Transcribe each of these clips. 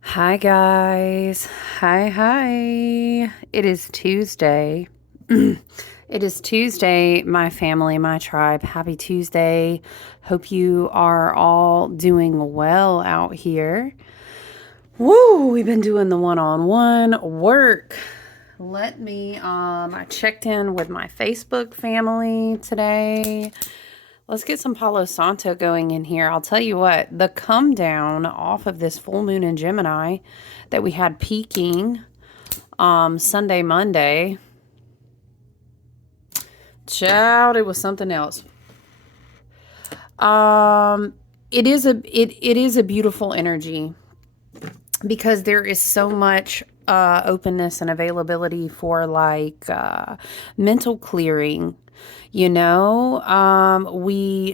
Hi, guys. Hi. It is Tuesday. It is Tuesday, my family, my tribe. Happy Tuesday. Hope you are all doing well out here. Woo, we've been doing the one-on-one work. I checked in with my Facebook family today. Let's get some Palo Santo going in here. I'll tell you what, the come down off of this full moon in Gemini that we had peaking Sunday, Monday. Child, it was something else. It is a beautiful energy because there is so much openness and availability for mental clearing. We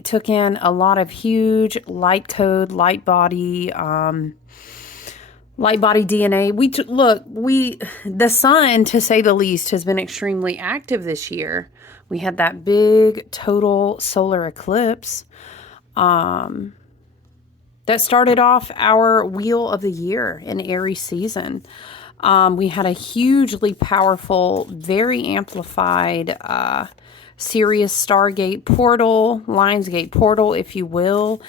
took in a lot of huge light code, light body DNA. The sun, to say the least, has been extremely active this year. We had that big total solar eclipse that started off our wheel of the year in Aries season. We had a hugely powerful, very amplified Sirius Stargate portal, Lionsgate portal, if you will.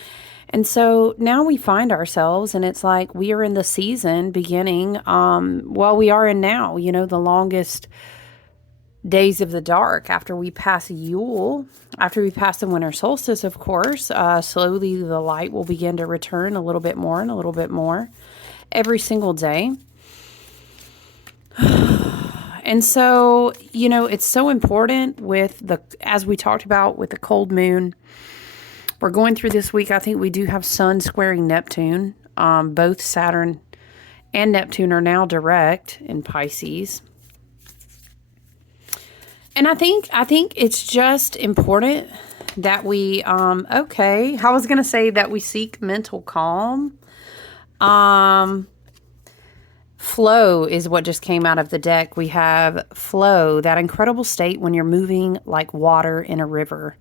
And so now we find ourselves, and it's like we are in the season beginning. We are in now, the longest days of the dark after we pass Yule, after we pass the winter solstice, of course. Slowly the light will begin to return a little bit more and a little bit more every single day. And so, it's so important as we talked about with the cold moon, we're going through this week. I think we do have Sun squaring Neptune. Both Saturn and Neptune are now direct in Pisces. And I think it's just important that we, I was going to say that we seek mental calm. Flow is what just came out of the deck. We have flow, that incredible state when you're moving like water in a river.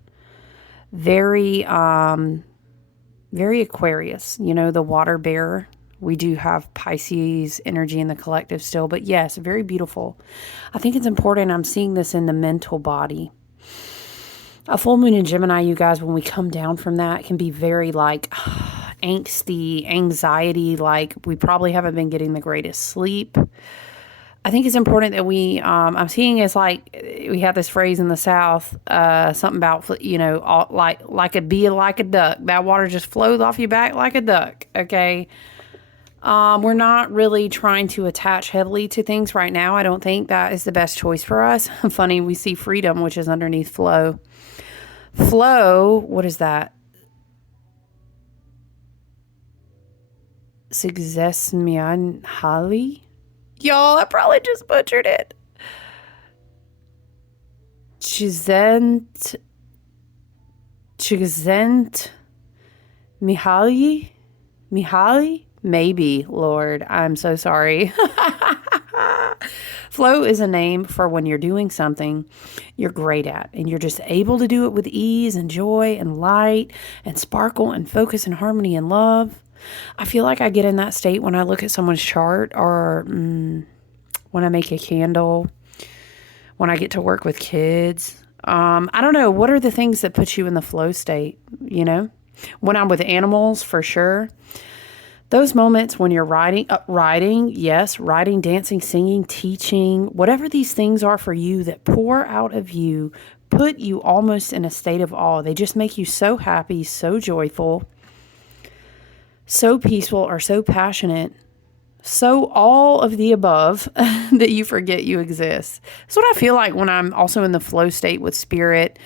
Very, very Aquarius, the water bearer. We do have Pisces energy in the collective still, but yes, very beautiful. I think it's important. I'm seeing this in the mental body. A full moon in Gemini, you guys, when we come down from that, can be very angsty, anxiety, like we probably haven't been getting the greatest sleep. I think it's important that I'm seeing it's like we have this phrase in the South, something about, like a duck. That water just flows off your back like a duck, okay? We're not really trying to attach heavily to things right now. I don't think that is the best choice for us. Funny, we see freedom, which is underneath flow. Flow, what is that? Successmianhali? Y'all, I probably just butchered it. Chizent Mihaly? Maybe, Lord. I'm so sorry. Flow is a name for when you're doing something you're great at and you're just able to do it with ease and joy and light and sparkle and focus and harmony and love. I feel like I get in that state when I look at someone's chart or when I make a candle, when I get to work with kids. I don't know. What are the things that put you in the flow state, When I'm with animals, for sure. Those moments when you're writing, dancing, singing, teaching, whatever these things are for you that pour out of you, put you almost in a state of awe. They just make you so happy, so joyful, so peaceful, or so passionate, so all of the above that you forget you exist. That's what I feel like when I'm also in the flow state with spirit,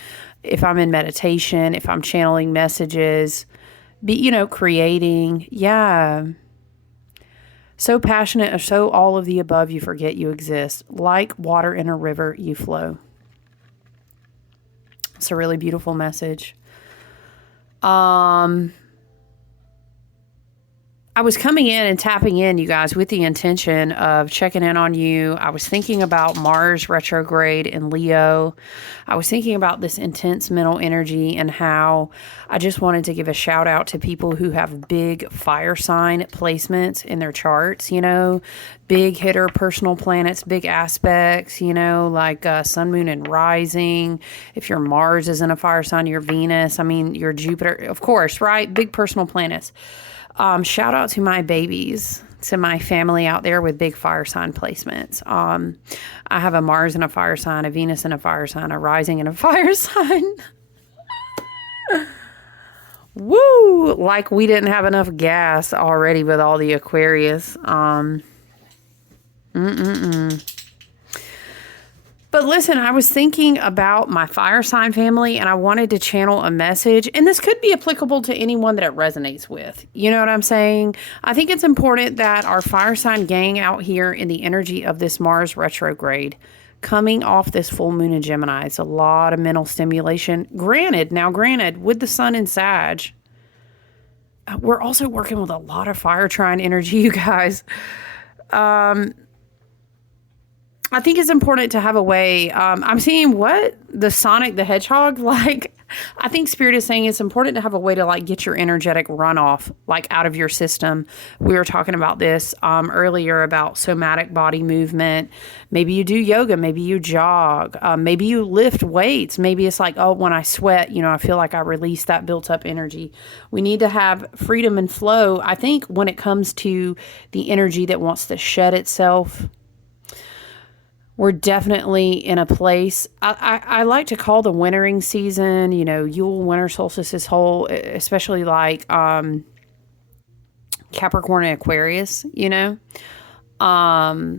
if I'm in meditation, if I'm channeling messages, creating. Yeah. So passionate or so all of the above, you forget you exist. Like water in a river, you flow. It's a really beautiful message. I I was coming in and tapping in, you guys, with the intention of checking in on you. I was thinking about Mars retrograde in Leo. I was thinking about this intense mental energy and how I just wanted to give a shout out to people who have big fire sign placements in their charts, you know, big hitter personal planets, big aspects, you know, like sun, moon, and rising. If your Mars is in a fire sign, your Venus, I mean, your Jupiter, of course, right? Big personal planets. Shout out to my babies, to my family out there with big fire sign placements. I have a Mars in a fire sign, a Venus in a fire sign, a rising in a fire sign. Woo! Like we didn't have enough gas already with all the Aquarius. But listen, I was thinking about my fire sign family and I wanted to channel a message. And this could be applicable to anyone that it resonates with. You know what I'm saying? I think it's important that our fire sign gang out here in the energy of this Mars retrograde, coming off this full moon in Gemini, it's a lot of mental stimulation. Granted, with the sun in Sag, we're also working with a lot of fire trine energy, you guys. I think it's important to have a way. I'm seeing the Sonic the Hedgehog. Like, I think Spirit is saying it's important to have a way to like get your energetic runoff like out of your system. We were talking about this earlier about somatic body movement. Maybe you do yoga. Maybe you jog. Maybe you lift weights. Maybe it's like, oh, when I sweat, you know, I feel like I release that built up energy. We need to have freedom and flow. I think when it comes to the energy that wants to shed itself, we're definitely in a place, I like to call the wintering season, you know, Yule, winter solstice, this whole, especially like Capricorn and Aquarius, you know. I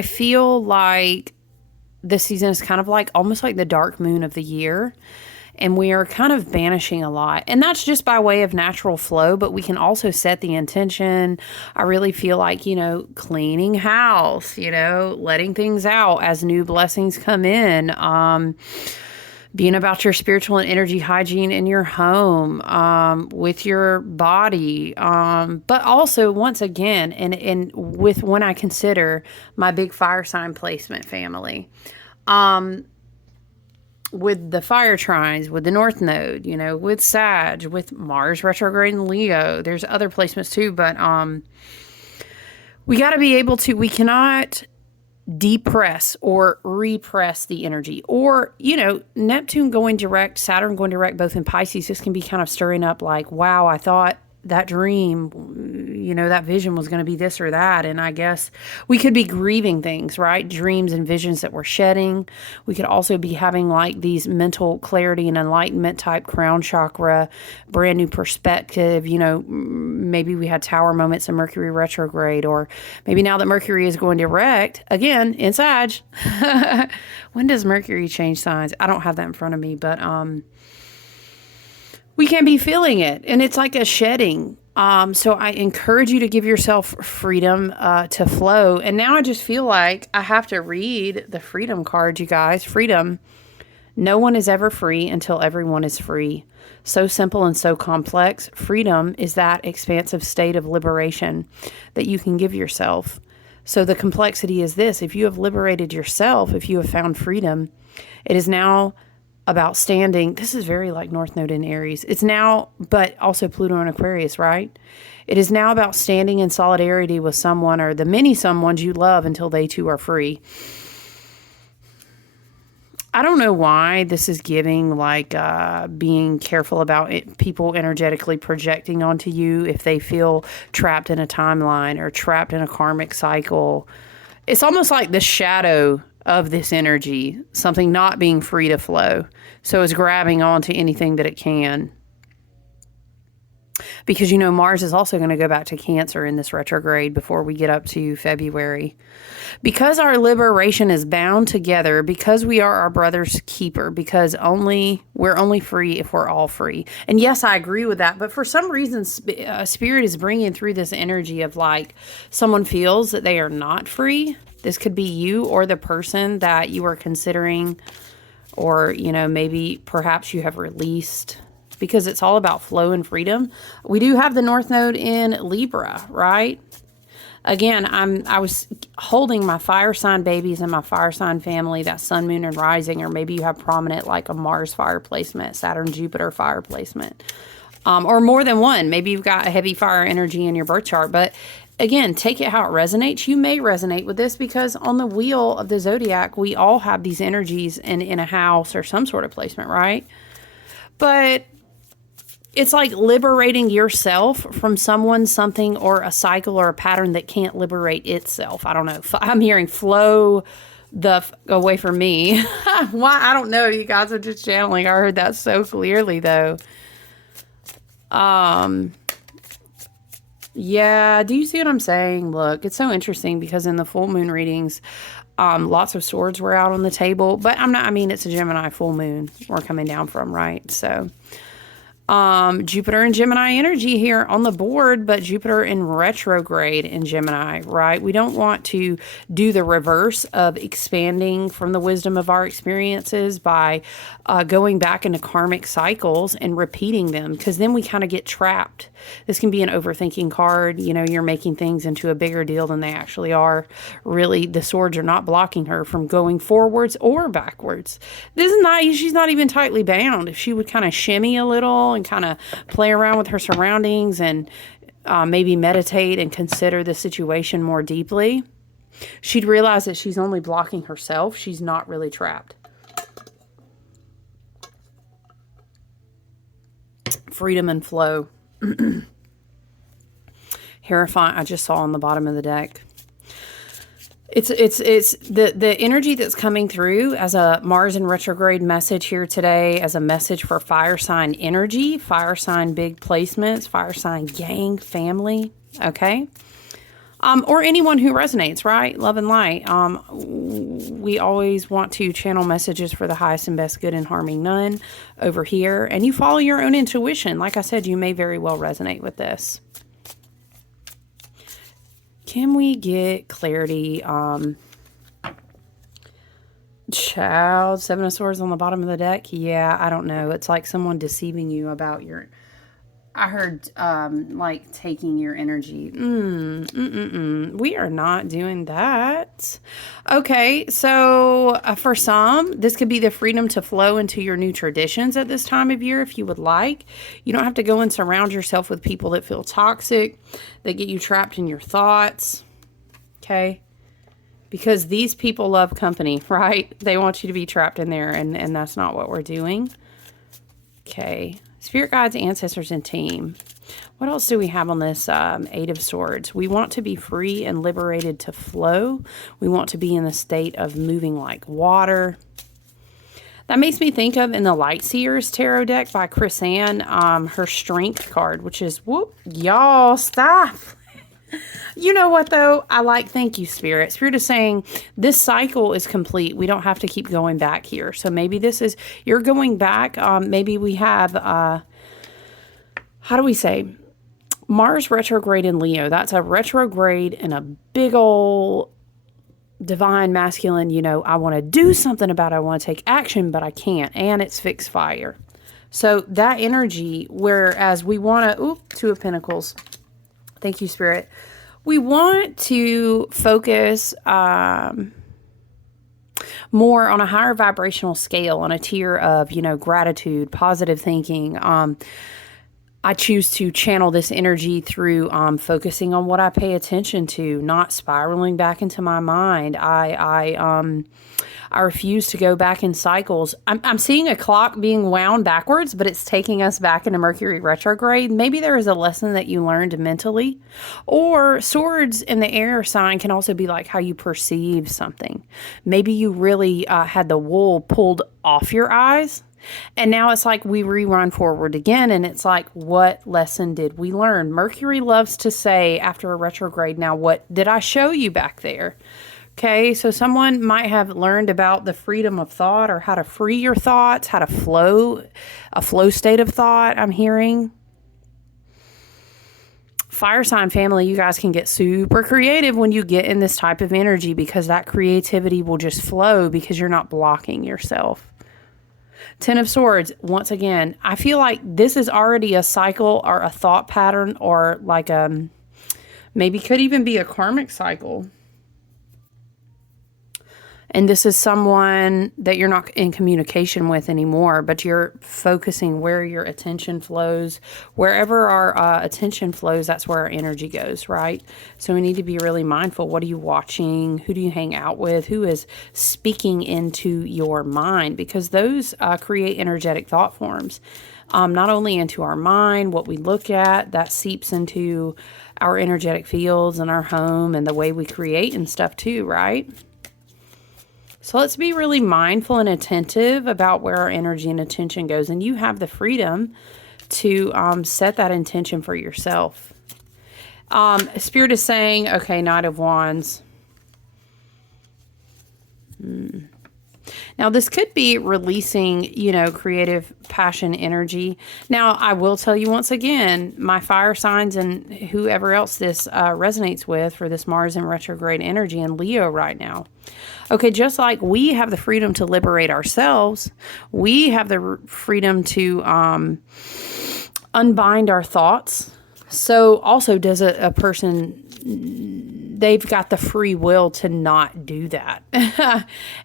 feel like this season is kind of like almost like the dark moon of the year. And we are kind of banishing a lot. And that's just by way of natural flow, but we can also set the intention. I really feel like, you know, cleaning house, you know, letting things out as new blessings come in. Being about your spiritual and energy hygiene in your home, with your body. But also, once again, and with when I consider my big fire sign placement family, with the fire trines, with the North Node, you know, with Sag, with Mars retrograde in Leo. There's other placements too, but we got to be able to, we cannot depress or repress the energy. Or, you know, Neptune going direct, Saturn going direct, both in Pisces, this can be kind of stirring up like, wow, I thought that dream, you know, that vision was going to be this or that. And I guess we could be grieving things, right? Dreams and visions that we're shedding. We could also be having like these mental clarity and enlightenment type crown chakra, brand new perspective. You know, maybe we had tower moments in Mercury retrograde, or maybe now that Mercury is going direct again in Sag. When does Mercury change signs? I don't have that in front of me, but, we can be feeling it, and it's like a shedding. So I encourage you to give yourself freedom to flow. And now I just feel like I have to read the freedom card, you guys. Freedom. No one is ever free until everyone is free. So simple and so complex. Freedom is that expansive state of liberation that you can give yourself. So the complexity is this. If you have liberated yourself, if you have found freedom, it is now about standing. This is very like North Node in Aries. It's now, but also Pluto and Aquarius, right? It is now about standing in solidarity with someone or the many someones you love until they too are free. I don't know why this is giving like being careful about people energetically projecting onto you if they feel trapped in a timeline or trapped in a karmic cycle. It's almost like the shadow of this energy, something not being free to flow. So it's grabbing onto anything that it can. Because, you know, Mars is also going to go back to Cancer in this retrograde before we get up to February. Because our liberation is bound together, because we are our brother's keeper, because we're only free if we're all free. And yes, I agree with that. But for some reason, Spirit is bringing through this energy of like someone feels that they are not free. This could be you or the person that you are considering, or, you know, maybe perhaps you have released because it's all about flow and freedom. We do have the North Node in Libra, right? Again, I was holding my fire sign babies and my fire sign family, that sun, moon, and rising, or maybe you have prominent like a Mars fire placement, Saturn, Jupiter fire placement, or more than one. Maybe you've got a heavy fire energy in your birth chart. But again, take it how it resonates. You may resonate with this because on the wheel of the zodiac, we all have these energies in a house or some sort of placement, right? But it's like liberating yourself from someone, something, or a cycle or a pattern that can't liberate itself. I don't know. I'm hearing flow away from me. Why? I don't know. You guys are just channeling. I heard that so clearly, though. Yeah. Do you see what I'm saying? Look, it's so interesting because in the full moon readings, lots of swords were out on the table, but it's a Gemini full moon we're coming down from, right? So, Jupiter and Gemini energy here on the board, but Jupiter in retrograde in Gemini, right? We don't want to do the reverse of expanding from the wisdom of our experiences by going back into karmic cycles and repeating them, because then we kind of get trapped. This can be an overthinking card. You know, you're making things into a bigger deal than they actually are. Really, the swords are not blocking her from going forwards or backwards. This is not, she's not even tightly bound. If she would kind of shimmy a little and kind of play around with her surroundings and maybe meditate and consider the situation more deeply, she'd realize that she's only blocking herself. She's not really trapped. Freedom and flow. Hierophant, I just saw on the bottom of the deck. It's the energy that's coming through as a Mars in retrograde message here today, as a message for fire sign energy, fire sign big placements, fire sign gang, family, okay? Or anyone who resonates, right? Love and light. We always want to channel messages for the highest and best good and harming none over here. And you follow your own intuition. Like I said, you may very well resonate with this. Can we get clarity? Child, Seven of Swords on the bottom of the deck. Yeah, I don't know. It's like someone deceiving you about your... I heard, like, taking your energy. We are not doing that. Okay, so for some, this could be the freedom to flow into your new traditions at this time of year if you would like. You don't have to go and surround yourself with people that feel toxic, that get you trapped in your thoughts, okay? Because these people love company, right? They want you to be trapped in there, and that's not what we're doing. Okay. Spirit guides, ancestors, and team. What else do we have on this Eight of Swords? We want to be free and liberated to flow. We want to be in the state of moving like water. That makes me think of in the Light Seers Tarot deck by Chris Ann, her Strength card, which is, whoop, y'all, stop. You know what, though? Thank you, Spirit. Spirit is saying this cycle is complete. We don't have to keep going back here. So maybe this is, you're going back. Maybe we have, how do we say? Mars retrograde in Leo. That's a retrograde in a big old divine masculine, you know, I want to do something about it. I want to take action, but I can't. And it's fixed fire. So that energy, whereas we want to, Two of Pentacles. Thank you, Spirit. We want to focus more on a higher vibrational scale, on a tier of, you know, gratitude, positive thinking. I choose to channel this energy through focusing on what I pay attention to, not spiraling back into my mind. I refuse to go back in cycles. I'm seeing a clock being wound backwards, but it's taking us back into Mercury retrograde. Maybe there is a lesson that you learned mentally. Or swords in the air sign can also be like how you perceive something. Maybe you really had the wool pulled off your eyes. And now it's like we rerun forward again. And it's like, what lesson did we learn? Mercury loves to say after a retrograde, now what did I show you back there? Okay, so someone might have learned about the freedom of thought or how to free your thoughts, how to flow, a flow state of thought, I'm hearing. Fire sign family, you guys can get super creative when you get in this type of energy because that creativity will just flow because you're not blocking yourself. Ten of Swords, once again, I feel like this is already a cycle or a thought pattern, or like maybe could even be a karmic cycle. And this is someone that you're not in communication with anymore, but you're focusing where your attention flows. Wherever our attention flows, that's where our energy goes, right? So we need to be really mindful. What are you watching? Who do you hang out with? Who is speaking into your mind? Because those create energetic thought forms. Not only into our mind, what we look at, that seeps into our energetic fields and our home and the way we create and stuff too, right? So let's be really mindful and attentive about where our energy and attention goes. And you have the freedom to set that intention for yourself. Spirit is saying, okay, Knight of Wands. Now, this could be releasing, you know, creative passion, energy. Now, I will tell you once again, my fire signs and whoever else this resonates with for this Mars in retrograde energy in Leo right now. Okay, just like we have the freedom to liberate ourselves, we have the freedom to unbind our thoughts. So also does a person, they've got the free will to not do that.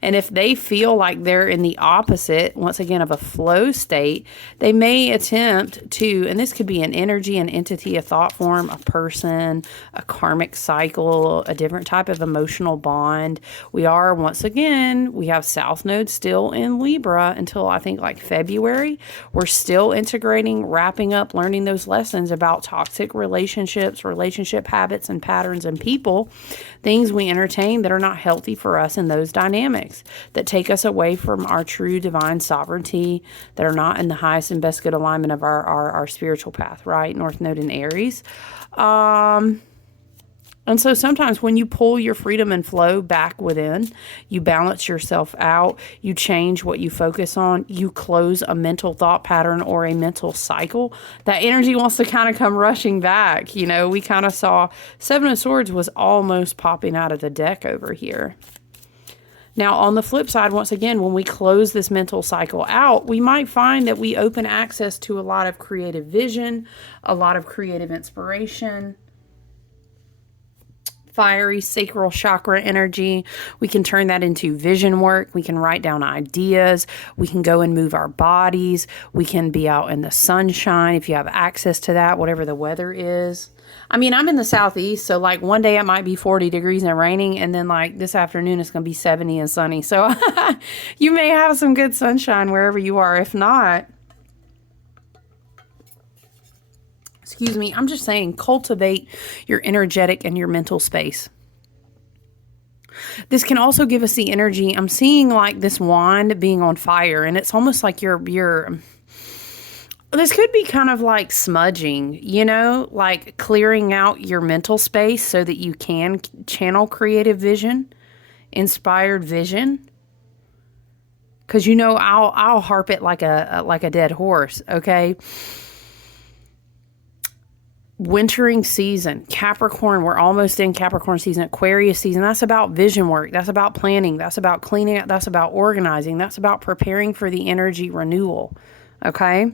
And if they feel like they're in the opposite, once again, of a flow state, they may attempt to, and this could be an energy, an entity, a thought form, a person, a karmic cycle, a different type of emotional bond. We are, once again, we have South Node still in Libra until I think like February. We're still integrating, wrapping up, learning those lessons about toxic relationships, relationship habits and patterns and people, things we entertain that are not healthy for us in those dynamics, that take us away from our true divine sovereignty, that are not in the highest and best good alignment of our spiritual path, right? North Node in Aries. And so sometimes when you pull your freedom and flow back within, you balance yourself out, you change what you focus on, you close a mental thought pattern or a mental cycle, that energy wants to kind of come rushing back. You know, we kind of saw Seven of Swords was almost popping out of the deck over here. Now, on the flip side, once again, when we close this mental cycle out, we might find that we open access to a lot of creative vision, a lot of creative inspiration, fiery sacral chakra energy. We can turn that into vision work. We can write down ideas. We can go and move our bodies. We can be out in the sunshine if you have access to that, whatever the weather is. I mean, I'm in the southeast, so like one day it might be 40 degrees and raining, and then like this afternoon it's going to be 70 and sunny. So you may have some good sunshine wherever you are. If not, excuse me, I'm just saying, cultivate your energetic and your mental space. This can also give us the energy. I'm seeing like this wand being on fire, and it's almost like this could be kind of like smudging, you know, like clearing out your mental space so that you can channel creative vision, inspired vision. Because, you know, I'll harp it like a dead horse, okay? Wintering season, Capricorn, we're almost in Capricorn season, Aquarius season. That's about vision work. That's about planning. That's about cleaning up. That's about organizing. That's about preparing for the energy renewal. Okay.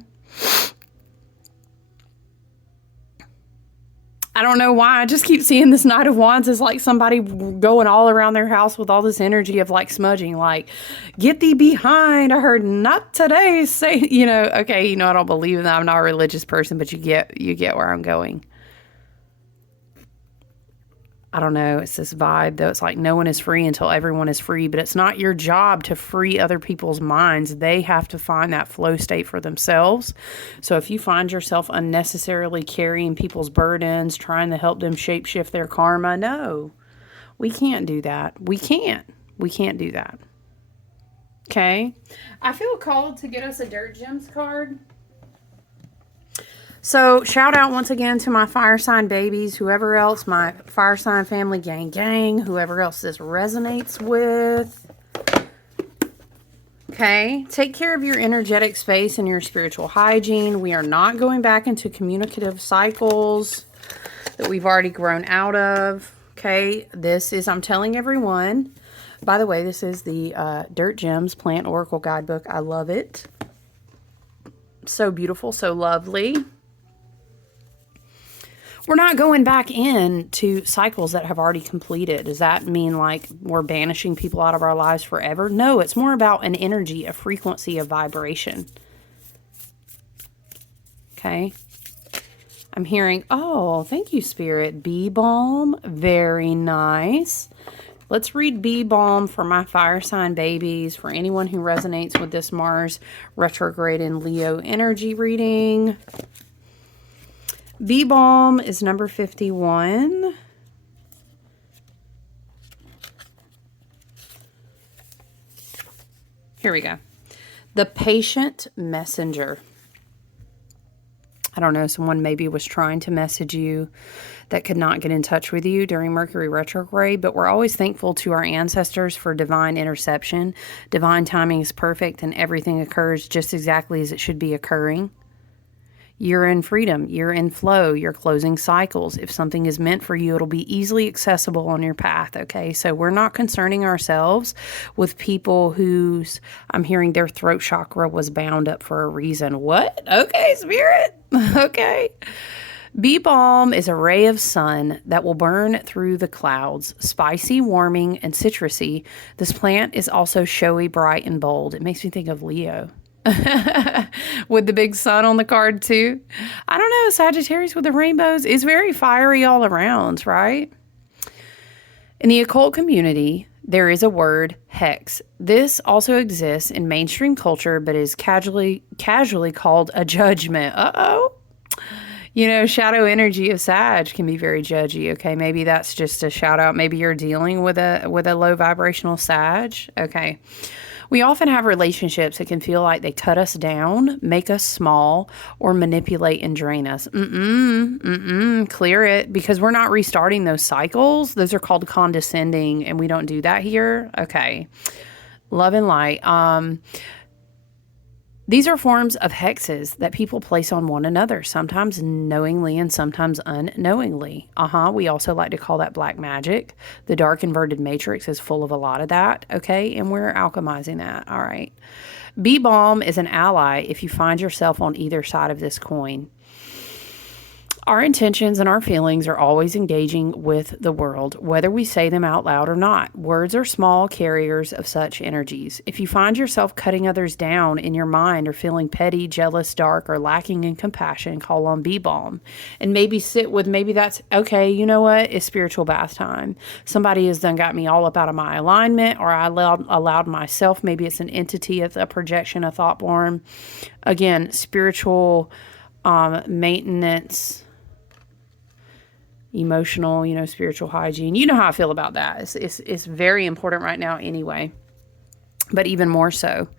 I don't know why. I just keep seeing this Knight of Wands as like somebody going all around their house with all this energy of like smudging, like, get thee behind. I heard not today. Say, you know, okay, you know, I don't believe in that. I'm not a religious person, but you get where I'm going. I don't know. It's this vibe though. It's like no one is free until everyone is free, but it's not your job to free other people's minds. They have to find that flow state for themselves. So if you find yourself unnecessarily carrying people's burdens, trying to help them shapeshift their karma, no, we can't do that. We can't do that. Okay. I feel called to get us a Dirt Gems card. So shout out once again to my fire sign babies, whoever else, my fire sign family, gang, whoever else this resonates with. Okay, take care of your energetic space and your spiritual hygiene. We are not going back into communicative cycles that we've already grown out of. Okay, this is, I'm telling everyone, by the way, this is the Dirt Gems Plant Oracle Guidebook. I love it. So beautiful, so lovely. We're not going back into cycles that have already completed. Does that mean like we're banishing people out of our lives forever? No, it's more about an energy, a frequency, a vibration. Okay. I'm hearing, oh, thank you, Spirit. Bee Balm. Very nice. Let's read Bee Balm for my fire sign babies, for anyone who resonates with this Mars retrograde in Leo energy reading. Bee Balm is number 51. Here we go. The Patient Messenger. I don't know, someone maybe was trying to message you that could not get in touch with you during Mercury retrograde, but we're always thankful to our ancestors for divine interception. Divine timing is perfect and everything occurs just exactly as it should be occurring. You're in freedom. You're in flow. You're closing cycles. If something is meant for you, it'll be easily accessible on your path, okay? So we're not concerning ourselves with people whose, I'm hearing their throat chakra was bound up for a reason. What? Okay, Spirit. Okay. Bee Balm is a ray of sun that will burn through the clouds. Spicy, warming, and citrusy. This plant is also showy, bright, and bold. It makes me think of Leo. With the big sun on the card too. I don't know, Sagittarius with the rainbows is very fiery all around, right? In the occult community, there is a word, hex. This also exists in mainstream culture, but is casually called a judgment. Uh-oh. You know, shadow energy of Sag can be very judgy, okay? Maybe that's just a shout out. Maybe you're dealing with a low vibrational Sag. Okay. We often have relationships that can feel like they cut us down, make us small, or manipulate and drain us. Clear it, because we're not restarting those cycles. Those are called condescending, and we don't do that here. Okay. Love and light. These are forms of hexes that people place on one another, sometimes knowingly and sometimes unknowingly. We also like to call that black magic. The dark inverted matrix is full of a lot of that, okay? And we're alchemizing that, all right? Bee Balm is an ally if you find yourself on either side of this coin. Our intentions and our feelings are always engaging with the world, whether we say them out loud or not. Words are small carriers of such energies. If you find yourself cutting others down in your mind or feeling petty, jealous, dark, or lacking in compassion, call on Bee Balm. And maybe sit with, maybe that's, okay, you know what? It's spiritual bath time. Somebody has done got me all up out of my alignment, or I allowed myself, maybe it's an entity, it's a projection, a thought form. Again, spiritual maintenance, emotional, spiritual hygiene. You know how I feel about that. It's very important right now anyway, but even more so.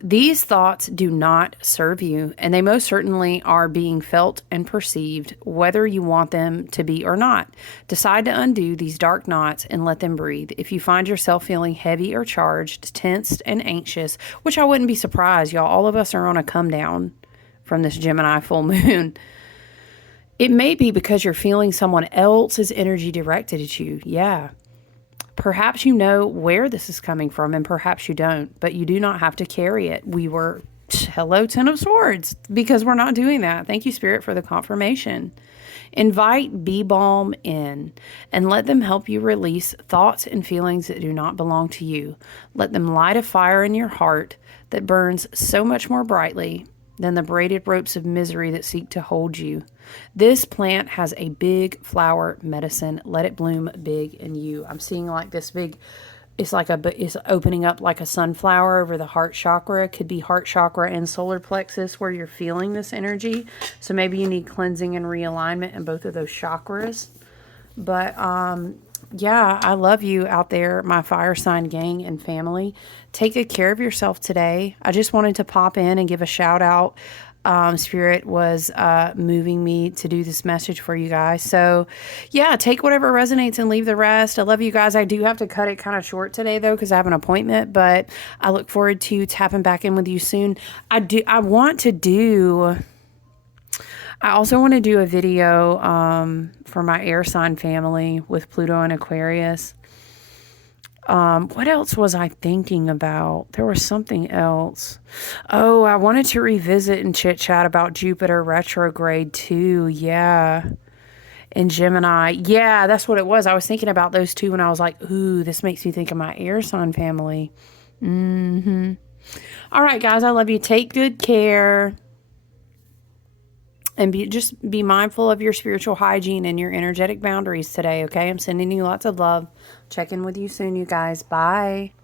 These thoughts do not serve you, and they most certainly are being felt and perceived, whether you want them to be or not. Decide to undo these dark knots and let them breathe. If you find yourself feeling heavy or charged, tensed and anxious, which I wouldn't be surprised, y'all, all of us are on a come down from this Gemini full moon. It may be because you're feeling someone else's energy directed at you. Yeah. Perhaps you know where this is coming from, and perhaps you don't, but you do not have to carry it. Hello, Ten of Swords, because we're not doing that. Thank you, Spirit, for the confirmation. Invite Bee Balm in and let them help you release thoughts and feelings that do not belong to you. Let them light a fire in your heart that burns so much more brightly than the braided ropes of misery that seek to hold you. This plant has a big flower medicine. Let it bloom big in you. I'm seeing like this big, it's opening up like a sunflower over the heart chakra. It could be heart chakra and solar plexus where you're feeling this energy. So maybe you need cleansing and realignment in both of those chakras. But yeah, I love you out there, my fire sign gang and family. Take good care of yourself today. I just wanted to pop in and give a shout out. Spirit was moving me to do this message for you guys. So yeah, take whatever resonates and leave the rest. I love you guys. I do have to cut it kind of short today though, because I have an appointment, but I look forward to tapping back in with you soon. I also want to do a video for my air sign family with Pluto and Aquarius. What else was I thinking about? There was something else. Oh, I wanted to revisit and chit chat about Jupiter retrograde too. Yeah. And Gemini. Yeah, that's what it was. I was thinking about those two and I was like, ooh, this makes me think of my air sign family. All right, guys, I love you. Take good care. And just be mindful of your spiritual hygiene and your energetic boundaries today, okay? I'm sending you lots of love. Check in with you soon, you guys. Bye.